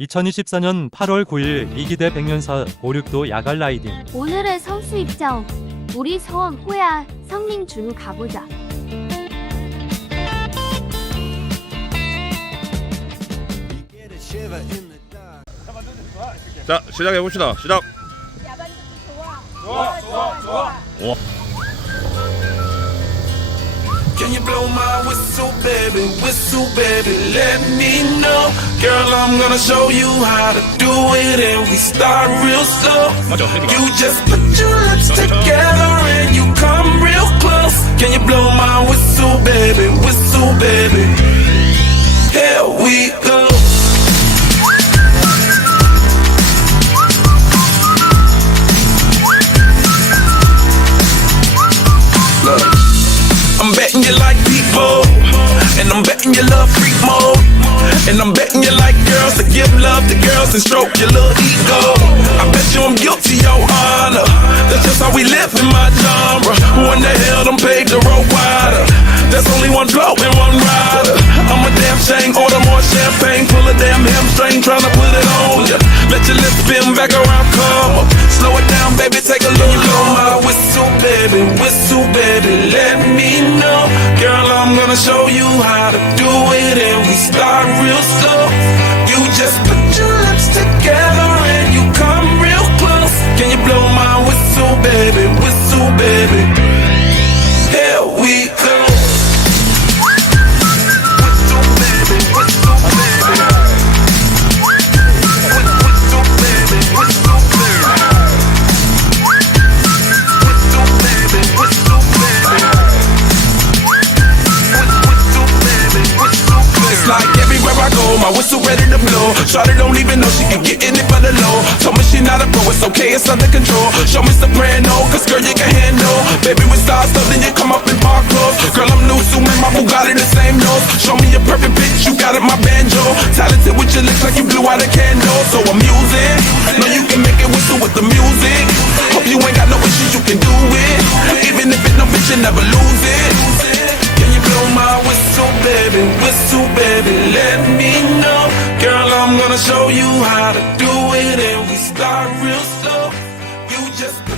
2024년 8월 9일 이기대 백년사 오륙도 야간 라이딩. 오늘의 선수 입장. 우리 서원 호야 성민 준우 가보자. 자 시작해 봅시다. 시작 Can you blow my whistle, baby? Whistle, baby, let me know. Girl, I'm gonna show you how to do it, and we start real slow. You just put your lips together and you come real close. Can you blow my whistle, baby? Whistle, baby. Here we go. Betting you love freak mode, and I'm betting you like girls to give love to girls and stroke your little ego. I bet you I'm guilty, your honor. That's just how we live in my genre. Who in the hell done paved the road wider? There's only one blow and one rider. I'm a damn shame, order more champagne, pull a damn hamstring, tryna put it on ya. Let your lips spin back around, come up. Slow it down, baby, take a look. Blow my whistle, baby, whistle, baby, let me know. Girl, I'm gonna show start real slow. My whistle ready to blow. Shawty don't even know she can get in it for the low. Told me she not a pro, it's okay, it's under control. Show me soprano, cause girl, you can handle. Baby, we start so then you come up in park clothes. Girl, I'm new, so my Bugatti the same nose. Show me a perfect pitch, you got it, my banjo. Talented with your lips like you blew out a candle. So I'm using, know you can make it whistle with the music. Hope you ain't got no issues, you can do it. Even if it no bitch, you never lose it. show you how to do it and we start real slow. You just